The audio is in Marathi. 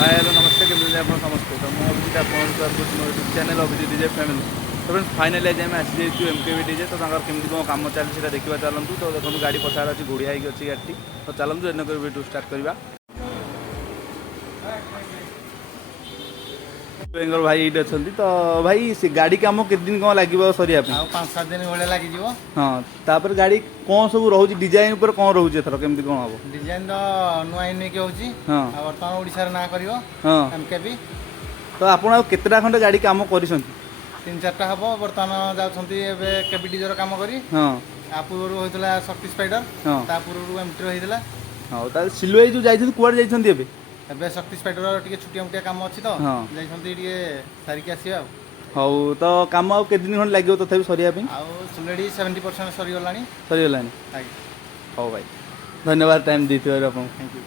हाय हेलो नमस्ते केमी आप समस्ते तो मुझे अभिजित आप YouTube channel Abhijit DJ family तो फ्रेंड्स फाइनाली आज आम आसी जाइए M.K.P तो केमती कौन कम चलती देखा चलतु तो देखो गाड़ी पछाड़ अच्छी घोड़िया अच्छी गाड़ी तो चलतु एन वीडियो स्टार्ट करवा बेंगल भाई ये अच्छा तो भाई से गाड़ी कम के दिन कौन लगे सरिया 5-7 दिन भाई लगे हाँ तापर गाड़ी कौन सब रोचे डिजाइन पर कौन रोचे एथर केमती कौन हम डिजाइन तो नुआ यूनिक होची हाँ बर्तमान ओडिसा रे ना करिवो हाँ M.K.P तो आपन केतटा खंडे गाड़ी काम करिसंती 3-4टा हबो बर्तमान जाउछंती एबे KPDJ रो काम करी हाँ आ पूर्व होइतला शक्ति स्पाइडर हाँ ता पूर्व एमटी रो होइतला हाँ ता सिलवाई जो जाइछंती कुआड जाइछंती एबे एबे शक्ति स्पाइडर टिके छुटिया मुटिया काम अछि तो हाँ जाइछंती टिके सारिके आसीबा हौ तो काम आउ केदिन खंड लागियो तथापि सरिया पे आ ऑलरेडी 70% सरी गलानी सरी गलानी आगे हौ भाई धन्यवाद टाइम देथिबार आपन थैंक यू।